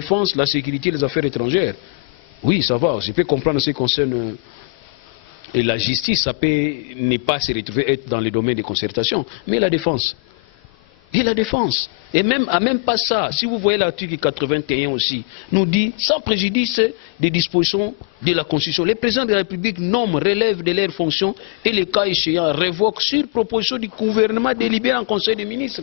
défense, la sécurité, les affaires étrangères. Oui, ça va. Je peux comprendre ce qui concerne la justice. Ça peut ne pas se retrouver être dans le domaine des concertations. Mais la défense. Et la défense. Et même pas ça. Si vous voyez l'article 81 aussi, nous dit, sans préjudice des dispositions de la Constitution, les présidents de la République nomment, relèvent de leurs fonctions et les cas échéants révoquent sur proposition du gouvernement délibéré en Conseil des ministres.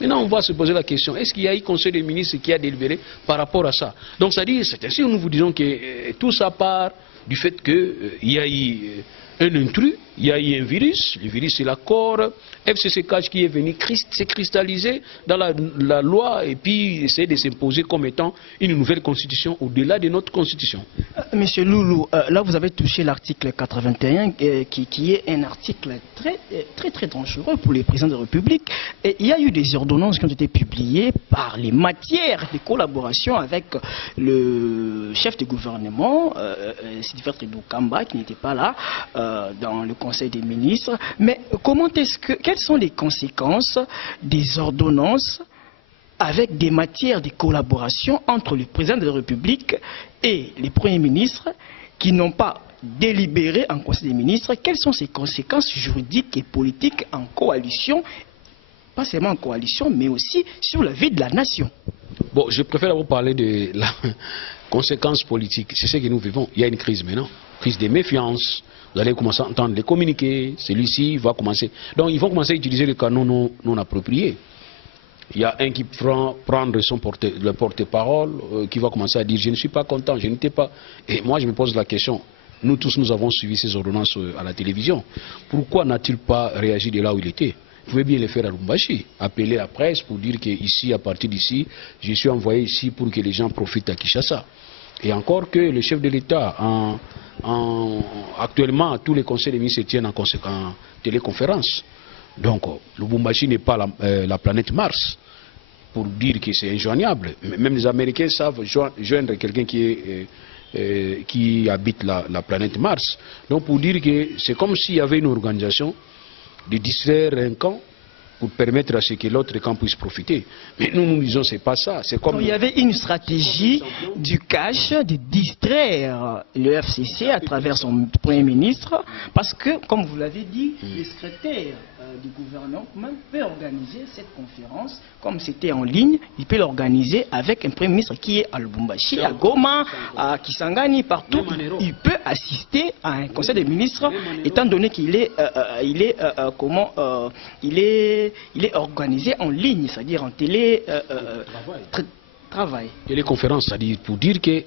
Maintenant, on va se poser la question, est-ce qu'il y a eu Conseil des ministres qui a délibéré par rapport à ça? Donc, c'est-à-dire, c'est ainsi que nous vous disons que tout ça part du fait qu'il y a eu un intrus, il y a eu un virus, le virus c'est l'accord FCCK qui est venu se cristalliser dans la loi et puis essayer de s'imposer comme étant une nouvelle constitution au-delà de notre constitution. Monsieur Loulou, là vous avez touché l'article 81 qui est un article très dangereux pour les présidents de la République. Et il y a eu des ordonnances qui ont été publiées par les matières de collaboration avec le chef du gouvernement, Sylvain Kamba, qui n'était pas là dans le Conseil des ministres. Mais quelles sont les conséquences des ordonnances avec des matières de collaboration entre le président de la République et les premiers ministres qui n'ont pas délibéré en Conseil des ministres? Quelles sont ces conséquences juridiques et politiques en coalition, pas seulement en coalition, mais aussi sur la vie de la nation? Bon, je préfère vous parler de la conséquence politique. C'est ce que nous vivons. Il y a une crise maintenant, crise de méfiance. Vous allez commencer à entendre les communiqués, celui-ci va commencer. Donc ils vont commencer à utiliser le canon non approprié. Il y a un qui prendre le porte-parole, qui va commencer à dire je ne suis pas content, je n'étais pas. Et moi je me pose la question, nous tous nous avons suivi ces ordonnances à la télévision. Pourquoi n'a-t-il pas réagi de là où il était? Vous pouvez bien le faire à Lubumbashi, appeler la presse pour dire que ici, à partir d'ici, je suis envoyé ici pour que les gens profitent à Kinshasa. Et encore que le chef de l'État, actuellement, tous les conseils des ministres se tiennent en téléconférence. Donc, Lubumbashi n'est pas la planète Mars pour dire que c'est injoignable. Même les Américains savent joindre quelqu'un qui habite la planète Mars. Donc, pour dire que c'est comme s'il y avait une organisation de distraire un camp pour permettre à ce que l'autre camp puisse profiter. Mais nous disons c'est pas ça. C'est comme il y avait une stratégie du cash de distraire le FCC à travers son Premier ministre, parce que, comme vous l'avez dit, le secrétaire du gouvernement peut organiser cette conférence, comme c'était en ligne, il peut l'organiser avec un Premier ministre qui est à Lubumbashi, à Goma, à Kisangani, partout. Il peut assister à un conseil des ministres, étant donné qu'il est, il est organisé en ligne, c'est-à-dire en télétravail. Téléconférence, c'est-à-dire pour dire que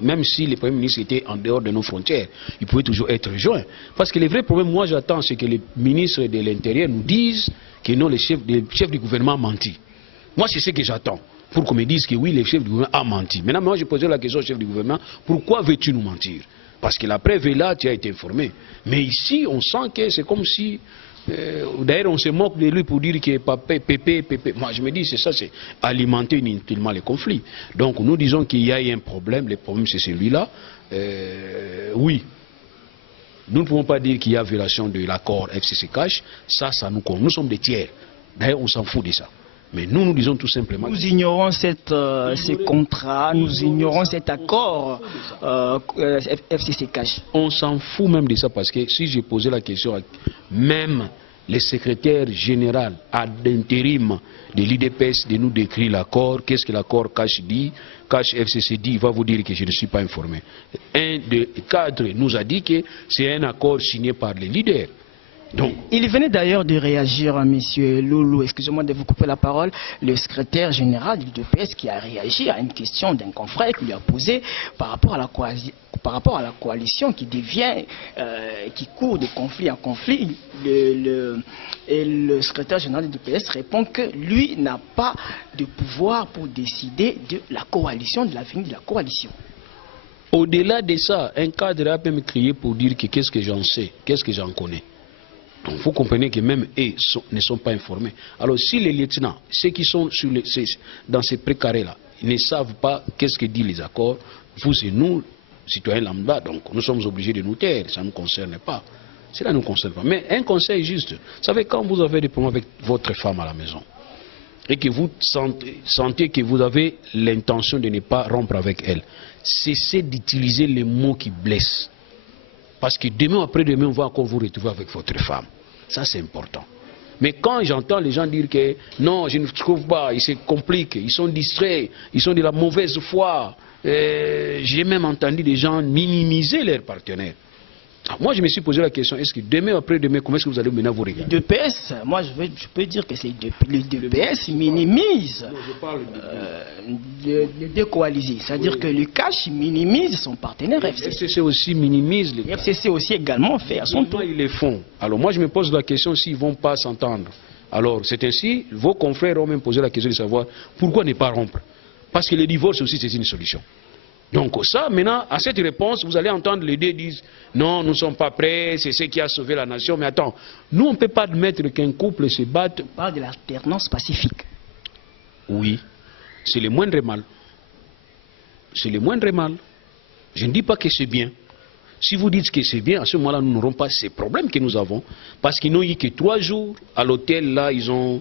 même si les premiers ministres étaient en dehors de nos frontières, ils pouvaient toujours être rejoints. Parce que le vrai problème, moi j'attends, c'est que les ministres de l'Intérieur nous disent que non, le chef du gouvernement a menti. Moi c'est ce que j'attends, pour qu'on me dise que oui, le chef du gouvernement a menti. Maintenant, moi je posais la question au chef du gouvernement, pourquoi veux-tu nous mentir? Parce que la preuve est là, tu as été informé. Mais ici, on sent que c'est comme si... D'ailleurs, on se moque de lui pour dire que Pépé. Moi, je me dis, c'est ça, c'est alimenter inutilement les conflits. Donc, nous disons qu'il y a un problème. Le problème, c'est celui-là. Oui. Nous ne pouvons pas dire qu'il y a violation de l'accord FCCK. Ça nous compte. Nous sommes des tiers. D'ailleurs, on s'en fout de ça. Mais nous disons tout simplement... Nous ignorons ce contrat, nous ignorons cet accord FCCK. On s'en fout même de ça, parce que si j'ai posé la question, même le secrétaire général d'intérim de l'IDPS de nous décrire l'accord, qu'est-ce que l'accord Cash FCC dit, il va vous dire que je ne suis pas informé. Un des cadres nous a dit que c'est un accord signé par les leaders. Donc, il venait d'ailleurs de réagir, M. Loulou, excusez-moi de vous couper la parole, le secrétaire général de l'UDPS qui a réagi à une question d'un confrère qui lui a posé par rapport à la coalition qui devient, qui court de conflit en conflit. Et le secrétaire général de l'UDPS répond que lui n'a pas de pouvoir pour décider de la coalition, de l'avenir de la coalition. Au-delà de ça, un cadre a pu me crier pour dire que qu'est-ce que j'en sais, qu'est-ce que j'en connais. Donc vous comprenez que même eux ne sont pas informés. Alors si les lieutenants, ceux qui sont dans ces précarés-là, ne savent pas qu'est-ce que disent les accords, vous et nous, citoyens lambda, donc nous sommes obligés de nous taire, ça ne nous concerne pas. Cela ne nous concerne pas. Mais un conseil juste, vous savez, quand vous avez des problèmes avec votre femme à la maison, et que vous sentez que vous avez l'intention de ne pas rompre avec elle, cessez d'utiliser les mots qui blessent. Parce que demain après-demain, on va encore vous retrouver avec votre femme. Ça, c'est important. Mais quand j'entends les gens dire que non, je ne trouve pas, ils se compliquent, ils sont distraits, ils sont de la mauvaise foi. J'ai même entendu des gens minimiser leurs partenaires. Moi, je me suis posé la question, est-ce que demain après-demain, comment est-ce que vous allez maintenant vous regarder? Les deux PS, moi je peux dire que les deux PS minimisent les deux coalisés. C'est-à-dire que le cash minimise son partenaire Le FCC. FCC aussi minimise les Le FCC aussi également fait à son tour. Ils les font. Alors moi, je me pose la question s'ils ne vont pas s'entendre. Alors c'est ainsi, vos confrères ont même posé la question de savoir pourquoi ne pas rompre. Parce que le divorce aussi, c'est une solution. Donc ça, maintenant, à cette réponse, vous allez entendre les deux dire non, nous ne sommes pas prêts, c'est ce qui a sauvé la nation. Mais attends, nous, on ne peut pas admettre qu'un couple se batte. On parle de l'alternance pacifique. Oui, c'est le moindre mal. C'est le moindre mal. Je ne dis pas que c'est bien. Si vous dites que c'est bien, à ce moment-là, nous n'aurons pas ces problèmes que nous avons. Parce qu'ils n'ont eu que 3 jours. À l'hôtel, là, ils ont...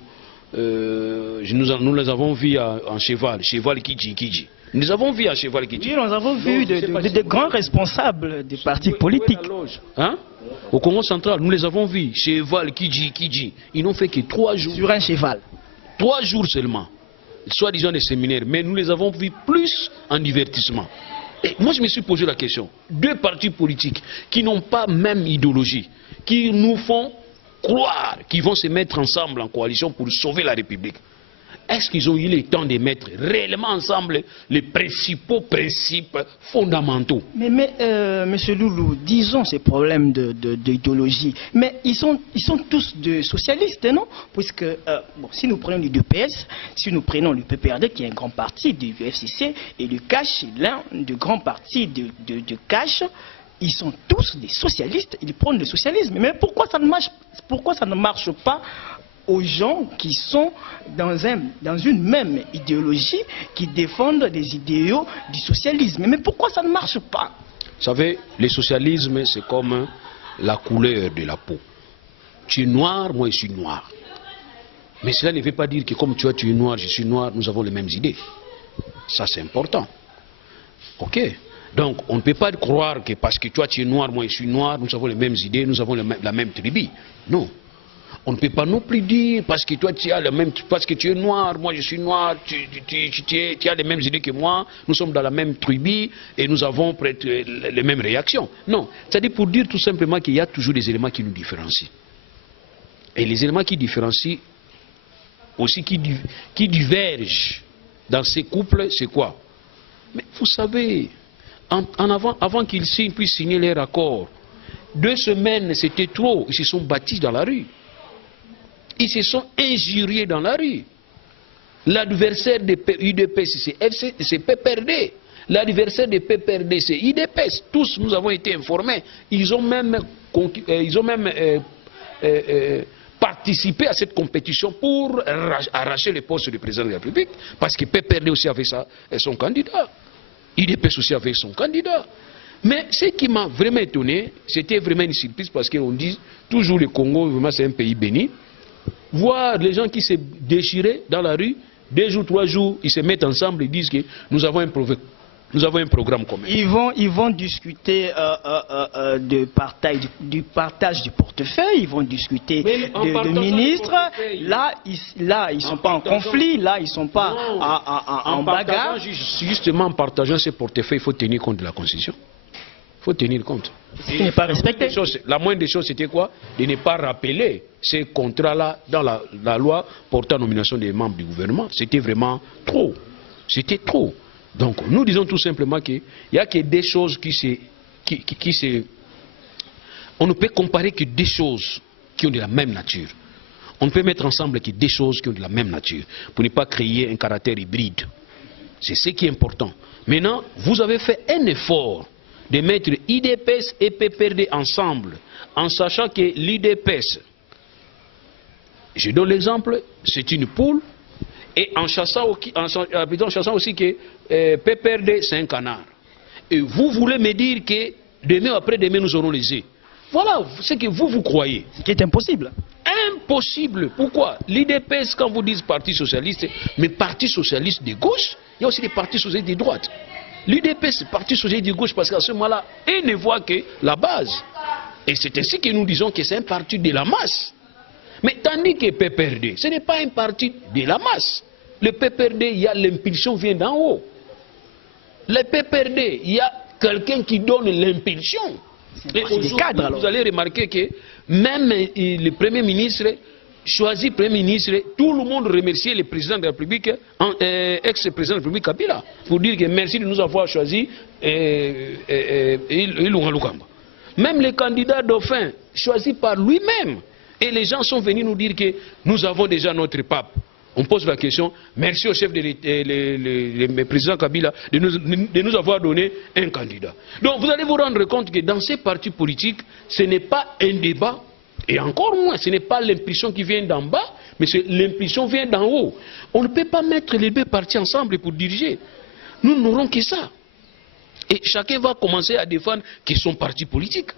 nous les avons vus en cheval Kidji. Nous les avons vus à cheval Kidji. Oui, nous avons vu de grands responsables des partis politiques. Hein? Au Congo central, nous les avons vus. Cheval Kidji. Ils n'ont fait que 3 jours. Sur un cheval. 3 jours seulement. Soi-disant des séminaires. Mais nous les avons vus plus en divertissement. Et moi, je me suis posé la question. 2 partis politiques qui n'ont pas même idéologie, qui nous font croire qu'ils vont se mettre ensemble en coalition pour sauver la République. Est-ce qu'ils ont eu le temps de mettre réellement ensemble les principaux principes fondamentaux? Mais Monsieur Loulou, disons ces problèmes d'idéologie, mais ils sont tous de socialistes, non? Puisque bon, si nous prenons les deux PS, si nous prenons le PPRD qui est un grand parti du FCC et le CACH, l'un des grands partis de CACH, ils sont tous des socialistes, ils prennent le socialisme. Mais pourquoi ça ne marche pas aux gens qui sont dans une même idéologie, qui défendent des idéaux du socialisme? Mais pourquoi ça ne marche pas? Vous savez, le socialisme, c'est comme la couleur de la peau. Tu es noir, moi je suis noir. Mais cela ne veut pas dire que comme tu es noir, je suis noir, nous avons les mêmes idées. Ça, c'est important. Ok? Donc, on ne peut pas croire que parce que toi tu es noir, moi je suis noir, nous avons les mêmes idées, nous avons la même tribu. Non. On ne peut pas non plus dire parce que toi tu as le même, parce que tu es noir, moi je suis noir, tu as les mêmes idées que moi, nous sommes dans la même tribu et nous avons peut-être les mêmes réactions. Non. C'est-à-dire pour dire tout simplement qu'il y a toujours des éléments qui nous différencient. Et les éléments qui différencient, aussi qui divergent dans ces couples, c'est quoi? Mais vous savez, avant qu'ils puissent signer leur accord, 2 semaines c'était trop, ils se sont battus dans la rue. Ils se sont injuriés dans la rue. L'adversaire de UDPS, c'est PPRD. L'adversaire de PPRD, c'est IDPS. Tous, nous avons été informés. Ils ont même participé à cette compétition pour arracher le poste du président de la République. Parce que PPRD aussi avait son candidat. IDPS aussi avait son candidat. Mais ce qui m'a vraiment étonné, c'était vraiment une surprise parce qu'on dit toujours le Congo, vraiment c'est un pays béni. Voir les gens qui se déchiraient dans la rue, 2 jours, 3 jours, ils se mettent ensemble et disent que nous avons un programme commun. Ils vont discuter du partage du portefeuille, ils vont discuter de ministres. Là, ils ne sont pas en conflit, là, ils ne sont pas en bagarre. Justement, en partageant ce portefeuille, il faut tenir compte de la Constitution. Il faut tenir compte. Ce qui n'est pas respecté. La moindre des choses, c'était quoi? De ne pas rappeler ces contrats-là dans la loi portant nomination des membres du gouvernement. C'était vraiment trop. C'était trop. Donc, nous disons tout simplement qu'il n'y a que des choses on ne peut comparer que des choses qui ont de la même nature. On ne peut mettre ensemble que des choses qui ont de la même nature pour ne pas créer un caractère hybride. C'est ce qui est important. Maintenant, vous avez fait un effort de mettre IDPS et PPRD ensemble, en sachant que l'IDPS, je donne l'exemple, c'est une poule, et en chassant aussi que PPRD, c'est un canard. Et vous voulez me dire que demain après-demain, nous aurons les œufs. Voilà ce que vous croyez. Ce qui est impossible. Impossible. Pourquoi? L'IDPS, quand vous dites Parti Socialiste, mais Parti Socialiste de gauche, il y a aussi des partis socialistes de droite. L'UDP, c'est Parti Socialiste de gauche parce qu'à ce moment-là, ils ne voient que la base. Et c'est ainsi que nous disons que c'est un parti de la masse. Mais tandis que PPRD, ce n'est pas un parti de la masse. Le PPRD, il y a l'impulsion vient d'en haut. Le PPRD, il y a quelqu'un qui donne l'impulsion. Et aujourd'hui, vous allez remarquer que même le Premier ministre, choisi Premier ministre, tout le monde remerciait le président de la République, ex-président de la République Kabila, pour dire que merci de nous avoir choisi Ilunga Lukamba. Même les candidats dauphin, choisis par lui-même. Et les gens sont venus nous dire que nous avons déjà notre pape. On pose la question, merci au chef de président Kabila de nous avoir donné un candidat. Donc vous allez vous rendre compte que dans ces partis politiques, ce n'est pas un débat, et encore moins, ce n'est pas l'impulsion qui vient d'en bas, mais l'impulsion vient d'en haut. On ne peut pas mettre les deux partis ensemble pour diriger. Nous n'aurons que ça. Et chacun va commencer à défendre que son parti politique.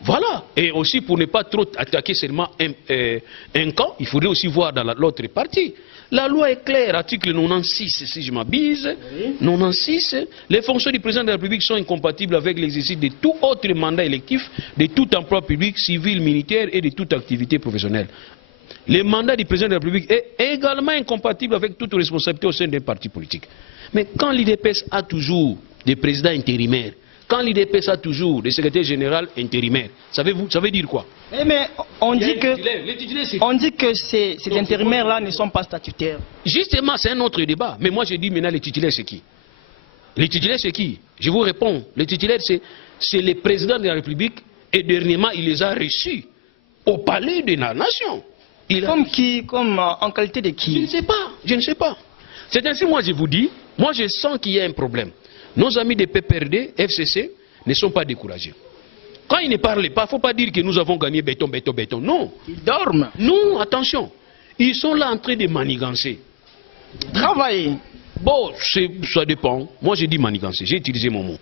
Voilà. Et aussi pour ne pas trop attaquer seulement un camp, il faudrait aussi voir dans l'autre partie. La loi est claire, article 96, si je m'abuse, oui. 96, les fonctions du président de la République sont incompatibles avec l'exercice de tout autre mandat électif, de tout emploi public, civil, militaire et de toute activité professionnelle. Le mandat du président de la République est également incompatible avec toute responsabilité au sein d'un parti politique. Mais quand l'IDPS a toujours des présidents intérimaires, quand l'IDPS a toujours des secrétaires généraux intérimaires, ça veut dire quoi? Mais on dit que ces intérimaires-là ne sont pas statutaires. Justement, c'est un autre débat. Mais moi, je dis maintenant, les titulaires, c'est qui? Les titulaires, c'est qui? Je vous réponds. Les titulaires, c'est le président de la République. Et dernièrement, il les a reçus au palais de la nation. Comme en qualité de qui? Je ne sais pas. C'est ainsi, moi, je vous dis, moi, je sens qu'il y a un problème. Nos amis de PPRD, FCC, ne sont pas découragés. Quand ils ne parlent pas, il ne faut pas dire que nous avons gagné béton, béton, béton. Non. Ils dorment. Non, attention. Ils sont là en train de manigancer. Travailler. Bon, ça dépend. Moi, j'ai dit manigancer. J'ai utilisé mon mot.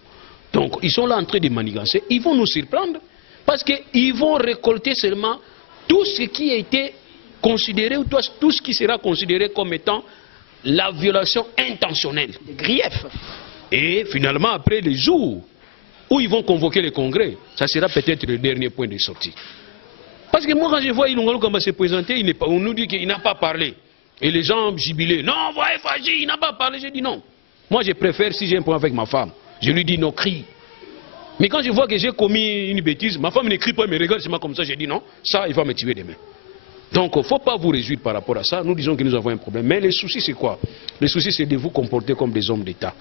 Donc, ils sont là en train de manigancer. Ils vont nous surprendre parce qu'ils vont récolter seulement tout ce qui a été considéré ou tout ce qui sera considéré comme étant la violation intentionnelle. Des griefs. Et finalement, après les jours où ils vont convoquer le congrès, ça sera peut-être le dernier point de sortie. Parce que moi, quand je vois Ilunga Lukamba se présenter, on nous dit qu'il n'a pas parlé. Et les gens jubilés, non, voyez Faji, il n'a pas parlé. J'ai dit non. Moi, je préfère, si j'ai un problème avec ma femme, je lui dis non, crie. Mais quand je vois que j'ai commis une bêtise, ma femme ne crie pas, elle me regarde seulement comme ça, je dis non, ça, il va me tuer demain. Donc, il ne faut pas vous réjouir par rapport à ça. Nous disons que nous avons un problème. Mais le souci, c'est quoi? Le souci, c'est de vous comporter comme des hommes d'État.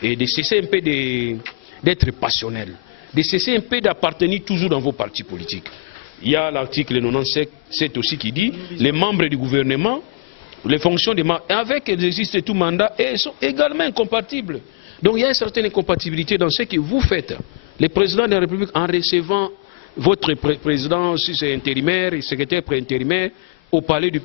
Et de cesser un peu d'être passionnel. De cesser un peu d'appartenir toujours dans vos partis politiques. Il y a l'article 97 aussi qui dit les membres du gouvernement, les fonctions des membres, avec l'exercice de tout mandat, elles sont également incompatibles. Donc, il y a une certaine incompatibilité dans ce que vous faites. Le président de la République, en recevant votre président, si c'est intérimaire, secrétaire pré-intérimaire, au palais de...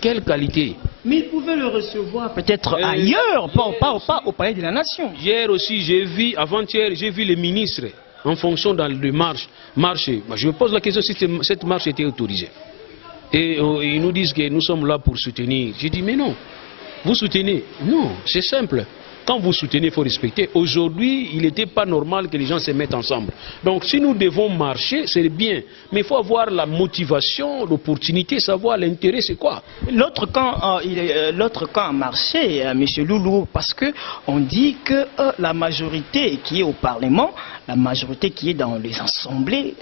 Quelle qualité? Mais il pouvait le recevoir peut-être ailleurs, pas au palais de la nation. Hier aussi, j'ai vu, avant-hier, j'ai vu les ministres en fonction dans le marche. Je me pose la question si cette marche était autorisée. Et ils nous disent que nous sommes là pour soutenir. J'ai dit, mais non, vous soutenez? Non, c'est simple. Quand vous soutenez, il faut respecter. Aujourd'hui, il n'était pas normal que les gens se mettent ensemble. Donc, si nous devons marcher, c'est bien. Mais il faut avoir la motivation, l'opportunité, savoir l'intérêt, c'est quoi. L'autre camp a marché, M. Loulou, parce qu'on dit que la majorité qui est au Parlement, la majorité qui est dans les assemblées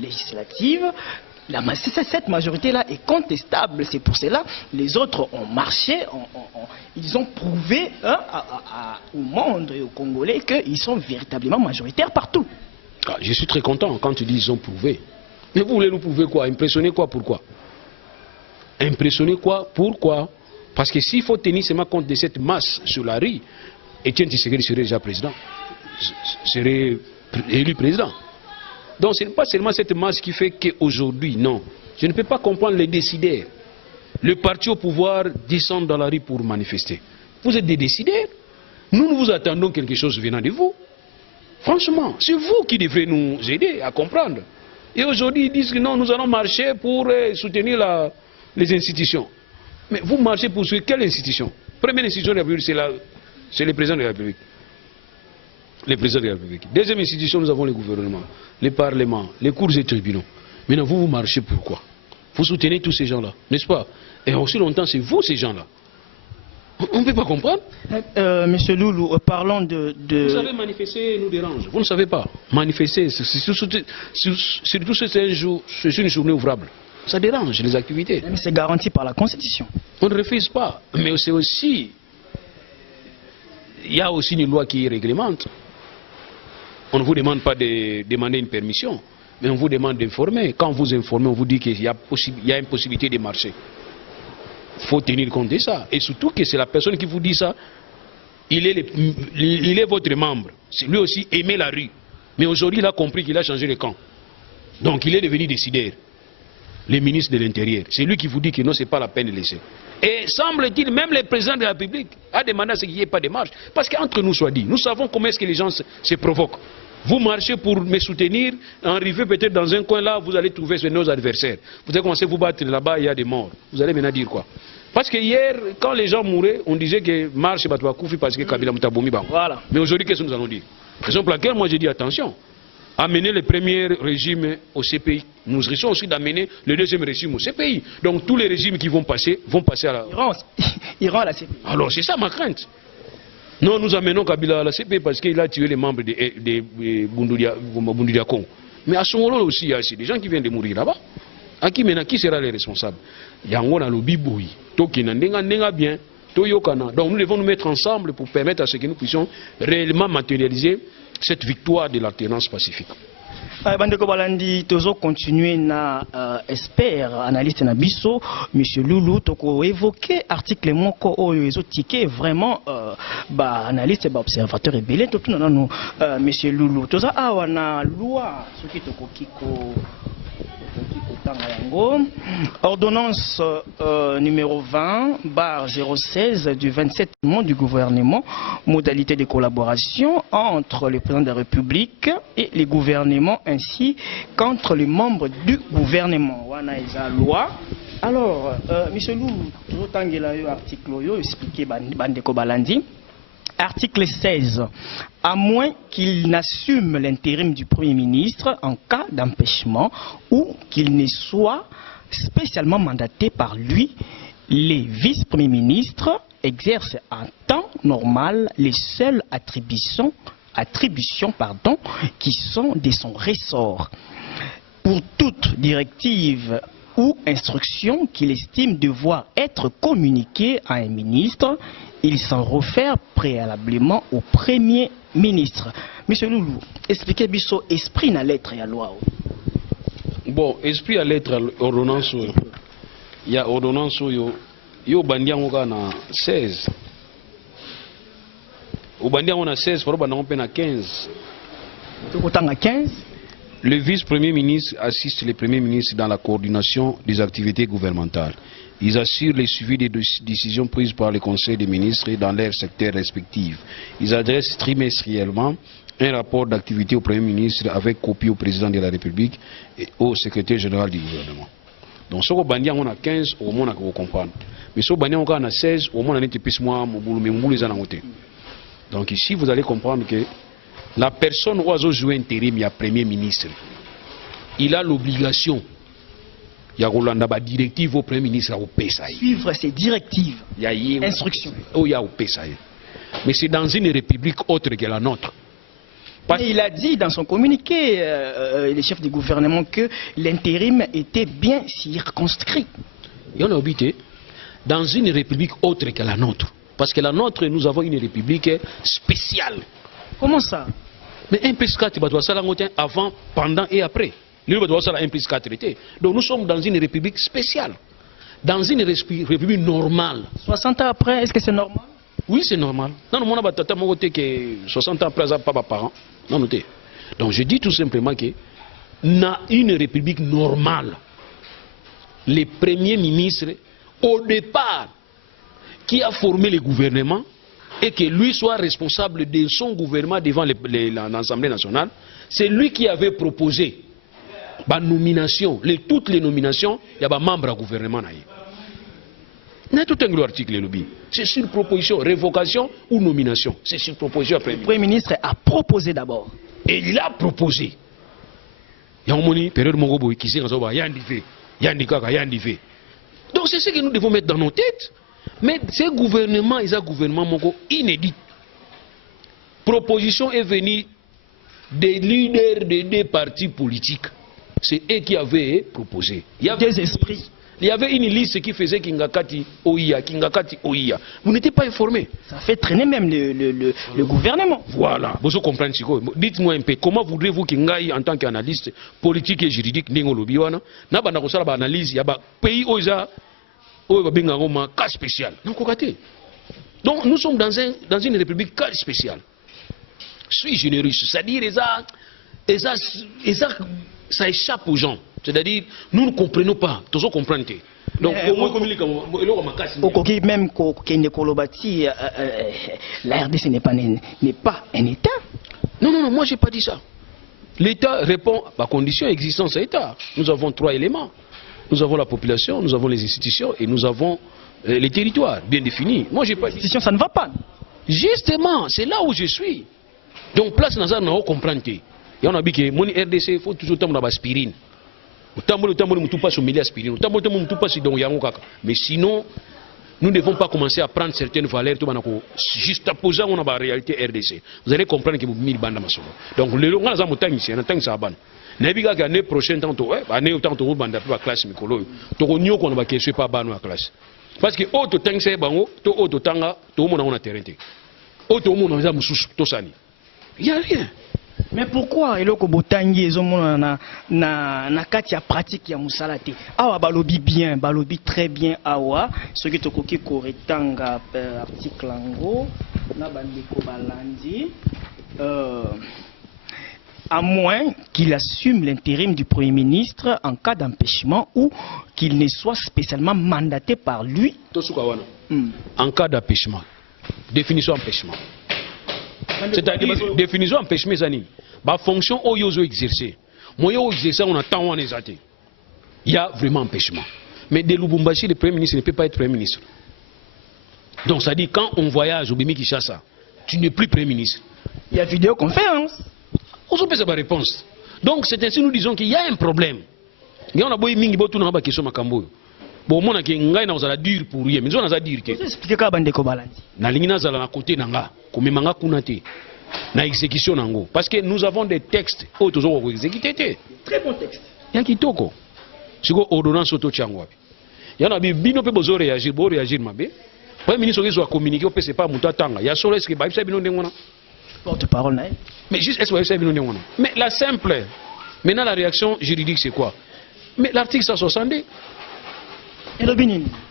législatives, cette majorité-là est contestable. C'est pour cela que les autres ont marché, ils ont prouvé au monde et aux Congolais qu'ils sont véritablement majoritaires partout. Ah, je suis très content quand tu dis qu'ils ont prouvé. Mais vous voulez nous prouver quoi? Impressionner quoi? Pourquoi? Impressionner quoi? Pourquoi? Parce que s'il faut tenir seulement compte de cette masse sur la rue, Étienne Tshisekedi serait déjà président, serait élu président. Donc ce n'est pas seulement cette masse qui fait qu'aujourd'hui, non. Je ne peux pas comprendre les décideurs. Le parti au pouvoir descend dans la rue pour manifester. Vous êtes des décideurs. Nous vous attendons quelque chose venant de vous. Franchement, c'est vous qui devrez nous aider à comprendre. Et aujourd'hui, ils disent que non, nous allons marcher pour soutenir les institutions. Mais vous marchez pour quelle institution? Première institution de la République, c'est le président de la République. Le président de la République. Deuxième institution, nous avons le gouvernement, les parlements, les cours et tribunaux. Maintenant, vous marchez pourquoi? Vous soutenez tous ces gens-là, n'est-ce pas? Et aussi longtemps, c'est vous ces gens-là. On ne peut pas comprendre. Monsieur Loulou, parlons de... Vous savez, manifester nous dérange. Vous ne savez pas. Manifester, surtout c'est une journée ouvrable. Ça dérange les activités. Mais c'est garanti par la Constitution. On ne refuse pas. Mais c'est aussi... Il y a aussi une loi qui réglemente. On ne vous demande pas de demander une permission, mais on vous demande d'informer. Quand vous informez, on vous dit qu'il y a une possibilité de marcher. Il faut tenir compte de ça. Et surtout que c'est la personne qui vous dit ça, il est votre membre. C'est lui aussi aimer la rue. Mais aujourd'hui, il a compris qu'il a changé de camp. Donc il est devenu décideur. Le ministre de l'Intérieur. C'est lui qui vous dit que non, ce n'est pas la peine de laisser. Et semble-t-il, même le président de la République a demandé à ce qu'il n'y ait pas de marche. Parce qu'entre nous soit dit, nous savons comment est-ce que les gens se provoquent. Vous marchez pour me soutenir, arrivez peut-être dans un coin là, vous allez trouver nos adversaires. Vous allez commencer à vous battre là-bas, il y a des morts. Vous allez maintenant dire quoi? Parce que hier, quand les gens mouraient, on disait que marche Batwa Koufi parce que Kabila Moutaboumi. Voilà. Mais aujourd'hui, qu'est-ce que nous allons dire? Raison pour laquelle moi j'ai dit attention. Amener le premier régime au CPI. Nous risquons aussi d'amener le deuxième régime au CPI. Donc tous les régimes qui vont passer à la... Iront à la CPI. Alors c'est ça ma crainte. Non, nous amenons Kabila à la CPI parce qu'il a tué les membres de Bundudia Congo. Mais à ce moment-là aussi, il y a des gens qui viennent de mourir là-bas. À qui maintenant, qui sera les responsables? Yango na lobi boui. Toki na ndenga bien. Toyokana. Donc nous devons nous mettre ensemble pour permettre à ce que nous puissions réellement matérialiser cette victoire de l'alternance pacifique. Bandeko Balandi, tozo continuer na expert, analyste na biso, Monsieur Loulou, toko évoqué article moko oyo ezotike vraiment analyste observateur rebelle tout na nous Monsieur Loulou. Toza awa na loi soki toko kiko ordonnance numéro 20/016 du 27 mois du gouvernement, modalité de collaboration entre le président de la République et les gouvernements ainsi qu'entre les membres du gouvernement. Wana eza loi. Alors, monsieur Loulou, article yo expliqué bandeko Balandi. Article 16. À moins qu'il n'assume l'intérim du Premier ministre en cas d'empêchement ou qu'il ne soit spécialement mandaté par lui, les vice-premiers ministres exercent en temps normal les seules attributions qui sont de son ressort. Pour toute directive ou instruction qu'il estime devoir être communiquée à un ministre, il s'en réfère préalablement au Premier ministre. Monsieur Loulou, expliquez biso esprit na lettre et à loi. Bon, esprit à lettre ordonnance. Il y a ordonnance yo bandiango na 16. Au bandiango na 16, pour bandiango na 15. Tokotanga 15. Le vice-premier ministre assiste le premier ministre dans la coordination des activités gouvernementales. Ils assurent le suivi des décisions prises par le Conseil des ministres dans leurs secteurs respectifs. Ils adressent trimestriellement un rapport d'activité au Premier ministre avec copie au Président de la République et au Secrétaire général du gouvernement. Donc, si on a 15, au moins on comprend. Mais si on a 16, au moins on a plus Donc ici, vous allez comprendre que la personne oiseau jouer intérim, il y a Premier ministre. Il a l'obligation. Il y a une directive au Premier ministre au PSA. Suivre ces directives, instructions. Mais c'est dans une république autre que la nôtre. Mais il a dit dans son communiqué, le chef du gouvernement, que l'intérim était bien circonscrit. Et on a oublié, dans une république autre que la nôtre. Parce que la nôtre, nous avons une république spéciale. Comment ça? Mais 1+4, tu dois ça avant, pendant et après. Donc nous sommes dans une république spéciale. Dans une république normale. 60 ans après, est-ce que c'est normal? Oui, c'est normal. Non, non, 60 ans après, pas parents. Non, notez. Donc je dis tout simplement que dans une république normale, les premiers ministres, au départ, qui a formé le gouvernement, et que lui soit responsable de son gouvernement devant l'Assemblée nationale, c'est lui qui avait proposé la nomination, toutes les nominations, il y a des membres du gouvernement. Il y a tout un gros article, c'est sur proposition, révocation ou nomination. C'est sur proposition. Le Premier ministre a proposé d'abord. Et il a proposé. Il y a une période qui s'est donc c'est ce que nous devons mettre dans nos têtes. Mais ce gouvernement, il y a un gouvernement inédit. Proposition est venue des leaders des deux partis politiques. C'est eux qui avaient proposé. Il y avait des esprits. Il y avait une liste qui faisait Kingakati Oia, Kingakati Oia. Vous n'étiez pas informé. Ça fait traîner même le gouvernement. Voilà. Vous comprenez. Dites-moi un peu, comment voudrez-vous qu'Ingaï, en tant qu'analyste politique et juridique, n'ingolobiwana, n'a pas d'analyse, analyse, il y a un pays oisa, un cas spécial. Donc nous sommes dans une république cas spéciale. Suis généreux, c'est-à-dire ça échappe aux gens. C'est-à-dire, nous ne comprenons pas. Tous comprennent. Donc, même la RDC n'est pas un État. Non, moi je n'ai pas dit ça. L'État répond à la condition d'existence de l'État. Nous avons 3 éléments. Nous avons la population, nous avons les institutions et nous avons les territoires bien définis. Moi, j'ai pas dit ça ne va pas. Justement, c'est là où je suis. Donc, place dans ça, on comprend. Il y a un que mon RDC, il faut toujours tomber dans l'aspirine. Mais sinon, nous ne devons pas commencer à prendre certaines valeurs juste à poser la réalité RDC. Vous allez comprendre que vous avez mis le donc, le long de la ici, on attend ça. L'année prochaine, l'année où on va la classe, on va question pas la classe. Parce que autre temps c'est bango, autre temps tout le monde a terrain. Autre monde a il n'y a rien. Mais pourquoi eloko botangi ezomona na kati ya pratique ya musala te awa balobi bien balobi très bien awa ce qui tokoki koretanga article ngo na bandeko balandi à moins qu'il assume l'intérim du Premier ministre en cas d'empêchement ou qu'il ne soit spécialement mandaté par lui. En cas d'empêchement. Définition empêchement. C'est-à-dire, définition empêchement, la fonction où vous exercez. Moi, vous exercez, on attend on est athée. Il y a vraiment empêchement. Mais de Lubumbashi, le Premier ministre ne peut pas être Premier ministre. Donc, ça dit, quand on voyage au Bimi Kishasa, tu n'es plus Premier ministre. Il y a vidéoconférence. On peut savoir la réponse. Donc, c'est ainsi que nous disons qu'il y a un problème. Il y a un problème. Bon, moi, je suis dur pour rien. Mais je suis dur. Vous expliquez quoi, Bandeko Balandi? Na lingina zala na côté nanga, comme manga kunate, na exécution nango. Parce que nous avons des textes autres qui exécutés. Très bon texte. Il y a qui toko. Si vous ordonnance auto changwa. Il y en a bino pe bozo réagir, bo réagir mabe. Premier ministre qui soit communiquer, c'est pas mutatanga. Il y a solo est-ce que ba bino ndengona. Porte-parole naï. Mais juste est-ce que bino ndengona. Mais la simple. Maintenant la réaction juridique c'est quoi? Mais l'article 162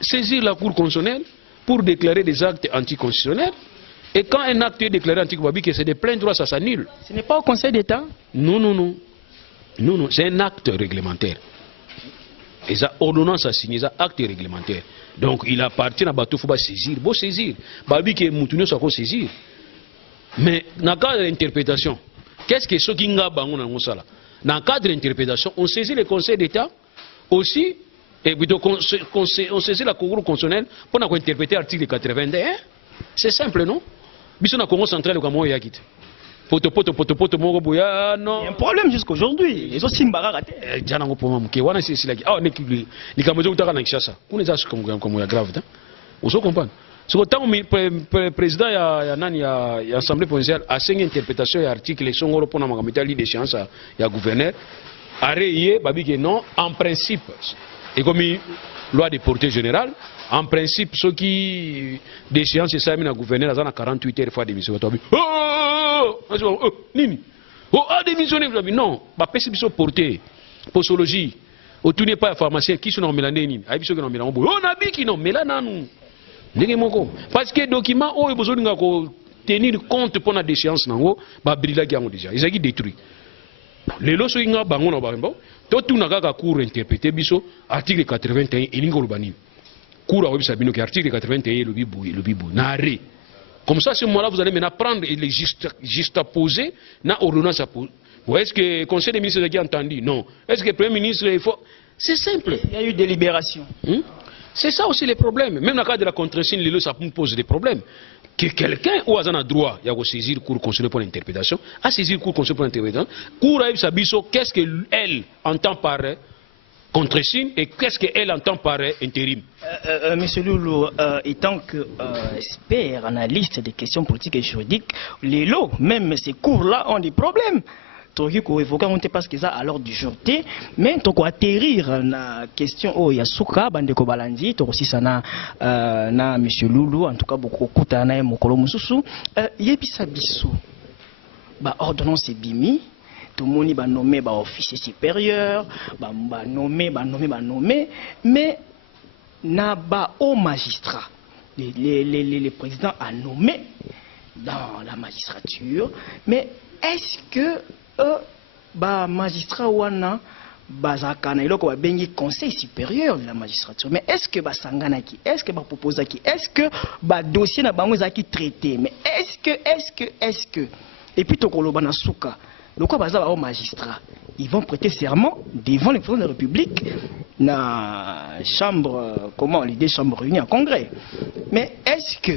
saisir la Cour constitutionnelle pour déclarer des actes anticonstitutionnels. Et quand un acte est déclaré anticonstitutionnel, c'est de plein droit, ça s'annule. Ce n'est pas au Conseil d'État? Non, c'est un acte réglementaire. Et ça, ordonnance à signer, c'est un acte réglementaire. Donc, il appartient à Batou, il faut saisir. Bon, saisir. Babi qui est moutonné, ça faut saisir. Mais, dans le cadre de l'interprétation, qu'est-ce que ce qui est bango dans le dans le cadre de l'interprétation, on saisit le Conseil d'État aussi. Et plutôt on saisit la Cour constitutionnelle pour interpréter l'article 81. C'est simple, non? Bisous na Congo central comme moi yakit. Poto non. Il y a un problème jusqu'aujourd'hui. Ils ont simbarara raté. Jana ngo poma mke wana c'est là. Ah nekibli. Nikamozo utaka na Kinshasa. Kuna za comme ya grave. Vous comprenez? C'est autant le président ya nani ya assemblée provinciale a signé interprétation de l'article songolo pour na makamita d'échéance ya gouverneur. Arrêté babi que non en principe. Et comme loi de portée générale, en principe, ceux qui déchéance c'est ça, le gouverneur a 48 heures fois démissionné. Nini? Démissionné, non, pas possible portée. Posologie. Au tout n'est pas un pharmacien qui sont en mélanine. On a dit qu'ils n'ont mélanine. Parce que les documents, ils ont tenir compte pour la déchéance, ils ont déjà. Ils ont détruit. Les lois sont bango tout n'a qu'à cour interpréter biso article 81 et l'ingolobani. Cour a observé que article 81 le bibou n'arrête. Comme ça, à ce moment-là, vous allez maintenant prendre et les juxtaposer dans l'ordonnance à poser. Est-ce que le Conseil des ministres a entendu? Non. Est-ce que le Premier ministre, il faut... C'est simple. Il y a eu délibération. C'est ça aussi les problèmes. Même dans le cadre de la contre-signe, ça pose des problèmes. Que quelqu'un ou a droit, il y a saisir le cours constitutionnel pour l'interprétation, à saisir le cours constitutionnel pour l'interprétation, cour a Sabiso, qu'est-ce qu'elle entend par contre-signe et qu'est-ce qu'elle entend par intérim? Monsieur Loulou, étant que expert, analyste des questions politiques et juridiques, les lots, même ces cours-là, ont des problèmes. Toki ko évoquer on te parce que ça à l'ordre du jour mais to ko atterrir na question oh ya suka bande ko balandi to aussi sana na monsieur Loulou en tout cas beaucoup kuta na mokolo mususu yebisa biso ba ordonnance bimi tout moni ba nommé ba officier supérieur ba nommé mais na ba au magistrat les présidents a nommé dans la magistrature, mais est-ce que magistrat wana bazakana iloko ba bengi conseil supérieur de la magistrature, mais est-ce que basangana ki, est-ce que ba proposa ki, est-ce que ba dossier na bango zaki traité, mais est-ce que et puis tokoloba na suka loko baza ba magistrat, ils vont prêter serment devant le président de la République na chambre les deux chambres réunies en congrès, mais est-ce que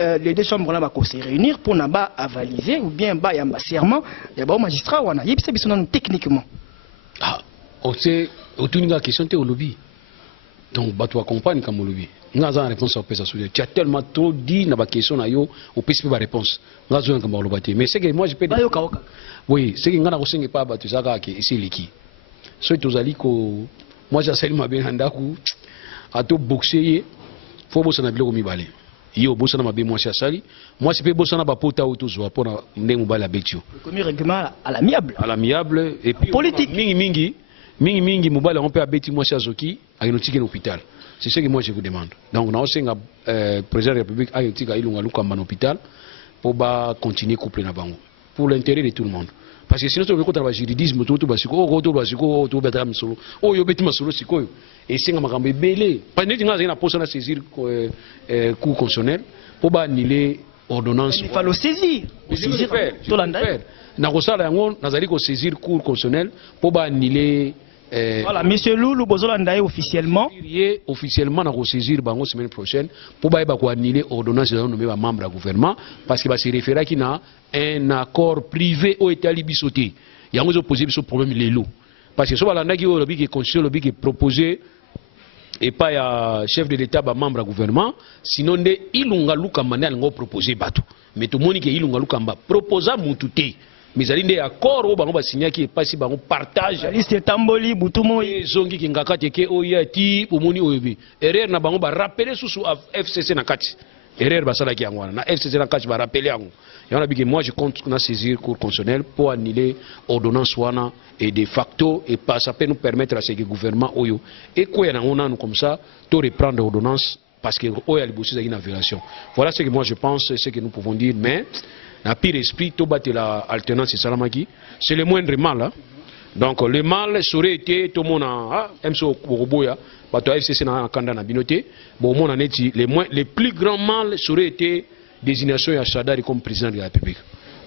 les deux chambres là vont se réunir pour n'a avaliser ou bien y a un serment et bah magistrat on a yebisa biso techniquement c'est une question au lobby donc bah tu accompagnes comme au lobby n'a pas réponse à ça tu as tellement trop dit na ba question na yo au piste pas réponse n'a pas comme lobby mais c'est que moi je peux oui c'est que ngana ko sengi pas ba tu saka que ici liki so tozali ko moi j'asselle ma bien ndaku a to boxer faut bosser na biloko mibale yo bosana mabe moi sali moi c'est pas bosana ba pota autozo pour ndenge mobala betio comme règlement à l'amiable et puis politique mingi mobala on peut abeti moi chazoki à une tique l'hôpital c'est ce que moi je vous demande donc na osenga président de la République a yotika ilunga lukamba l'hôpital pour ba continuer couple na bango pour l'intérêt de tout le monde parce que sinon tu veux contre le juridisme tout basiko tout betra msolo yo beti masolo sikoyo et c'est un makambo belé pas net nga na posa na saisir cour constitutionnel pour ba annuler ordonnance il faut le saisir to landa na kosala yango nazali ko saisir cour constitutionnel pour ba annuler voilà monsieur Loulou bozolanda officiellement na ko saisir bango semaine prochaine pour ba ko annuler ordonnance de nommer ba membre du gouvernement parce que ba se référer qui na un accord privé au état libisoté yango zo poser ce problème les lots parce que so balanda ki lobby qui constitution lobby qui proposé et pas ya chef de l'état ba membre du gouvernement sinon de ilunga luka manel ngo proposer bato mais tout monde qui ilunga luka mba proposa mututé mais ali nde accord o bango ba signer qui pas si bango partage liste tamboli butumo zongi ki ngaka teke o yati omoni oyebi erreur na bango ba rappeler sous FCC na kati erreur basala ki yango na FCC na kati ba rappeler yango yana biki moi je compte na saisir cour constitutionnelle pour annuler ordonnance wana et de facto et pas ça peut nous permettre à ce que le gouvernement oyo et quoi na on a comme ça to reprendre ordonnance parce que oya libosi une violation voilà ce que moi je pense ce que nous pouvons dire mais na pire esprit to battre la alternance salamaki c'est le moindre mal hein? Donc le mal serait été tout le monde MSO Boboya bato FCC na kanda na binoté bon mon neti les plus grands mal serait été désignation ya Chadari comme président de la République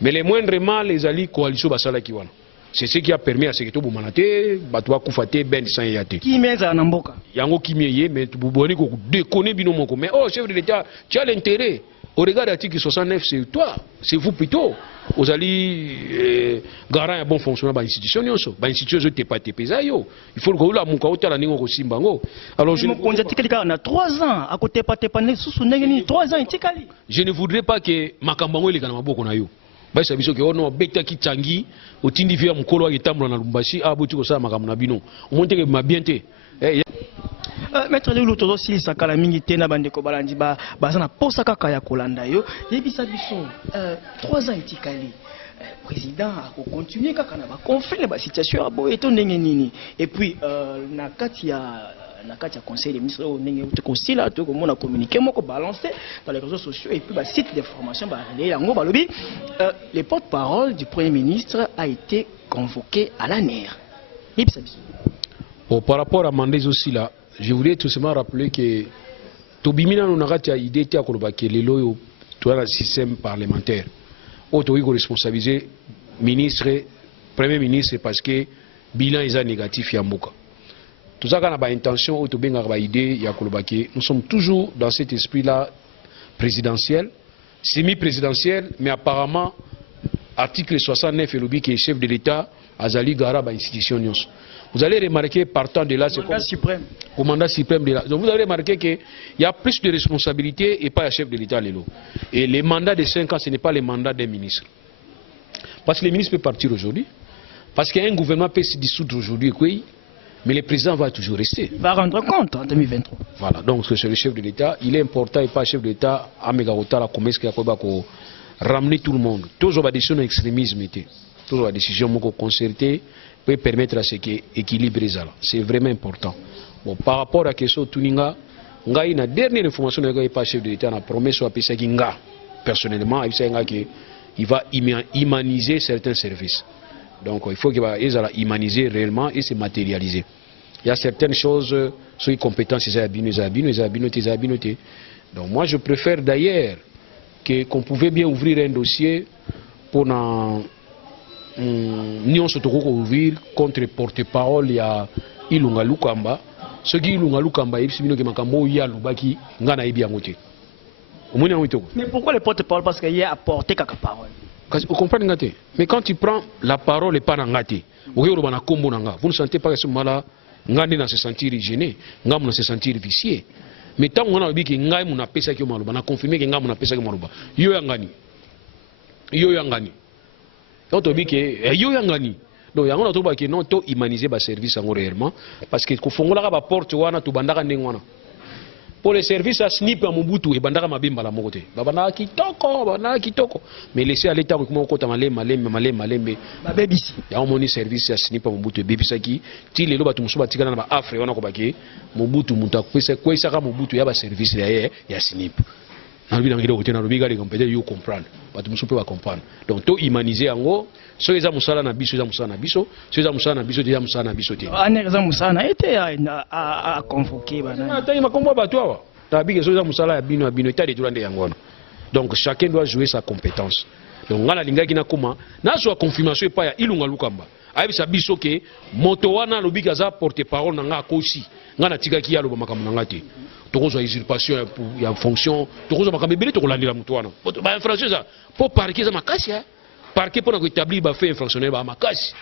mais les moindres mal les alliés coalition basala ki wana c'est ce qui a permis à ce que tout bomanate bato akufate ben sans yate qui meza na mboka yango kimie mais tu boboni ko déconner bino moko mais oh chef de l'État tu as l'intérêt au regard de l'article 69 c'est toi c'est vous plutôt aux alliés garant un bon fonctionnement de l'institution l'institution te pas te pesa yo il faut que la muka otala ningo ko simbango alors je na 3 ans à côté pas te pané sous ndenge 3 ans itikali je ne voudrais pas que makambango ele kana maboko na yo basa biso ke ono beta kitangi otindi via mukolo wa kitambo na Lumbashi abuti ko sa makambo na bino omonte ke mabiente Maître Loulou todo sili sakala mingi tena bande ko balandi baza na posa kaka ya kolanda yo yebisa biso 3 ans itikali président a continuer kaka na ba conflit na ba situation ya boye to ndenge nini et puis na kati ya conseil des ministres au ndenge te kosila to ko mona communiquer moko balancer dans les réseaux sociaux et puis ba site d'information ba relayer yango balobi le porte-parole du premier ministre a été convoqué à la NER yebisa biso par rapport à Mandez aussi là je voulais tout simplement rappeler que Tobimina nous n'a pas idée à Kolobake Lelo le système parlementaire. Auto il responsabiliser ministre, premier ministre parce que bilan est négatif yamboka. Tout ça, quand on a intention, idée, nous sommes toujours dans cet esprit-là présidentiel, semi-présidentiel, mais apparemment, article 69 et lobby qui est chef de l'État, Azali Garab institution. Vous allez remarquer, partant de là, c'est comme au mandat suprême de là. Donc vous allez remarquer qu'il y a plus de responsabilités et pas le chef de l'État. Et les mandats de 5 ans, ce n'est pas les mandats des ministres. Parce que les ministres peuvent partir aujourd'hui. Parce qu'un gouvernement peut se dissoudre aujourd'hui, mais le président va toujours rester. Il va rendre compte en 2023. Voilà, donc c'est le chef de l'État. Il est important et pas le chef de l'État à Megarota, la commerce qui a ramener tout le monde. Toujours la décision d'extrémisme. Toujours la décision concertée peut permettre à ce qui est équilibré. C'est vraiment important. Bon, par rapport à la question de Tuninga, la dernière information que pas le chef de l'État a promis sur la personnellement, il va humaniser certains services. Donc il faut qu'il va humaniser réellement et se matérialiser. Il y a certaines choses sur les compétences, donc moi je préfère d'ailleurs qu'on pouvait bien ouvrir un dossier pour ouvrir contre porte-parole, il y a Ilunga Lukamba. Ce qui Ilunga Lukamba, mais pourquoi le porte-parole? Parce qu'il y a apporté quelques paroles. Vous comprenez? Mais quand tu prends la parole et pas Nangati, vous ne sentez pas que ce moment-là, Ngandi se sentir gêné, Ngam se sentir vicié. Mais tant qu'on a dit que Ngam n'a pas ça qui on a confirmé que Ngam n'a pas ça qui on Yo Yangani. Yo Yangani. On te dit que Yo Yangani. Donc on a trouvé que non, to humaniser le service réellement. Parce que quand on a la porte, on a tout bandara n'engwana. Pour les services à SNIP à Mobutu et bandara mabimba la mokote. Babana kitoko. Mais laisser à l'État avec mon côté malé. Babébisi. Il y a un moni service à SNIP à Mobutu bébisaki. Ti les loba tumusuba tigana na Afrique on a kobaki. Mobutu muta quoi ça Mobutu ya ba service derrière ya SNIP. On vient de côté na rubiga les compétents you comprendre. Batumusupe va comprendre. Donc to humaniser en gros. So eza musala na biso, eza musala na biso. So eza musala na biso, eza musala na biso te. Eza musala na été à convoquer bana. Attends, il m'a combat batwa. Tabi que so eza musala ya bino état de tulande yango. Donc chacun doit jouer sa compétence. Donc ngala lingaki na kuma, na so confirmation pa ya Ilunga Lukamba. Ayebisa biso ke moto wana lobika za porte-parole na nga kosi. Ngana tikaki ya loba makambo na ngati. Tokozwa usurpation ya fonction, tokozwa makambo ebele tokolandela mutu wana. Ba infraction za pour parquer za makasi ya. Parquet pour établir un fait infractionnel à Makasi.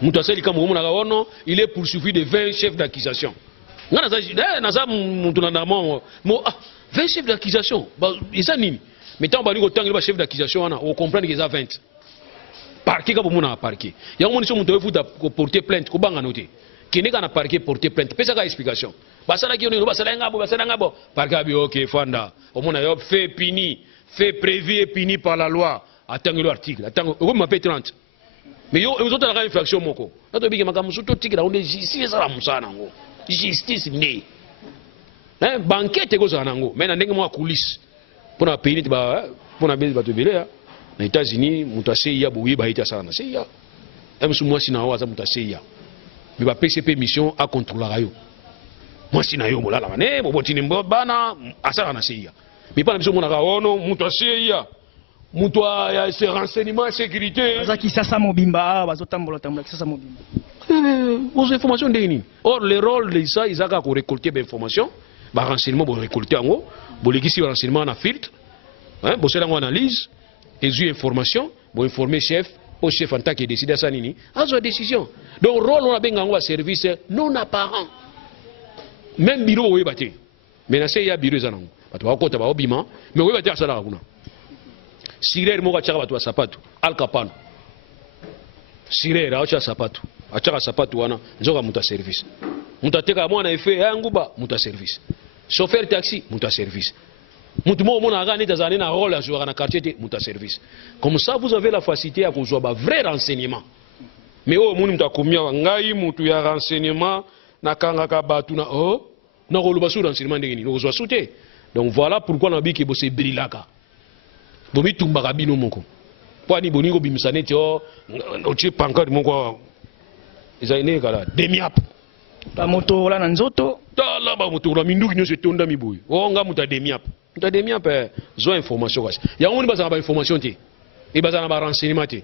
Il est poursuivi de 20 chefs d'accusation. 20 chefs d'accusation. Mais tant que les chefs d'accusation, on comprend qu'ils ont 20. Parquet comme on a parquet. Il y a un moment où il faut porter plainte. Qui n'est qu'un parquet porter plainte. Pas ça explication. Parquet ok Fanda. Au moins fait puni, fait prévu et puni par la loi. Attends l'article. Attends, vous m'appelez 30. Mais vous avez une infraction moko. Vous avez dit que vous avez justice à la justice né. Banquette est à nango. Mais vous avez coulisse. Pour un pays, pour un pays de les États-Unis, vous avez dit que vous avez dit ça. C'est ya. Moi, si vous avez dit ça. Mais la PCP mission à contrôler la radio. Moi, si vous avez dit que vous avez dit que vous avez dit mais pas la mission, vous avez dit que vous avez dit Moutoua, il y a ces renseignements, sécurité. Vos informations dénies. Or, le rôle de ça, ils ont récolté des informations. Les renseignements, ils récolter en haut. Les renseignements en filtre. Ils ont analyse. Ils ont information. Ils informer chef. Au chef en tant que décide à ça. Ils ont décision. Donc, le rôle, on a bien un service non apparent. Même bureau, oui, batté. Mais il y a bureau, mais oui, batté à ça. Sirer moga chaka batu sapatu Al Capone Sirer acha sapatu achaka sapatu wana nzoka muta service mutateka mwana efe yanguba muta service chauffeur taxi muta service mutu mo mona ga nita zane na rôle à jouer na quartier muta service. Comme ça vous avez la facilité à kozwa ba vrai renseignement. Mais oh muni mutakomia ngai mutu ya renseignement na kanga ka batu na oh na koluba sur renseignement ndengini kozwa sute. Donc voilà pourquoi na bi ke bo se brilaka. Bomi tumbaka bino moko. Pwani boningo bimisane tio otie pancarte moko. Ezaine kala demiap. Ba moto la nzoto. Ta la ba moto la minduki nyo se tonda miboy. O nga muta demiap. Tu as des miens per zo information quoi. Il y a on bazana ba information ti. Et bazana ba renseignement ti.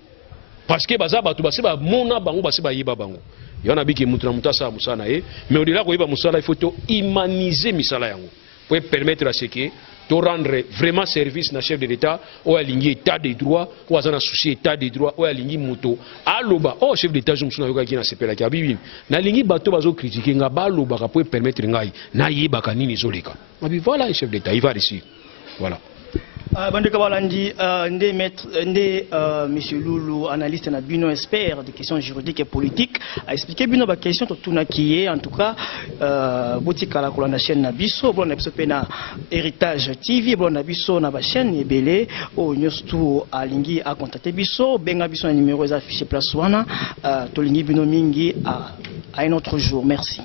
Parce que bazaba tu basi ba mona bango basi ba yiba bango. Il y en a qui mutra mutasa musana mais au-delà ko yiba musala il faut humaniser misala yango pour permettre à ce que de rendre vraiment service na chef de l'État ou à l'ingé état de droit ou à un souci état de droit ou à l'ingé moto aloba oh chef d'État je me souviens yoka qui na sepela ki abibi na lingi bato bazo critiquer nga ba loba ka pour permettre ngai na yiba kanini zoleka abi voilà un chef d'État il va réussir voilà. Bande Kabalandi, Monsieur Loulou, analyste na Bino, expert des questions juridiques et politiques, a expliqué Bino la question de tout qui est en tout cas Botika la colonne chaîne Nabiso, bon Nabiso pena héritage TV, bon Nabiso na ba chaîne Ebele, au Nyostu a Lingi a contacté Biso, Benga Biso un numéro affiché place wana, Tolingi Bino Mingi à un autre jour. Merci.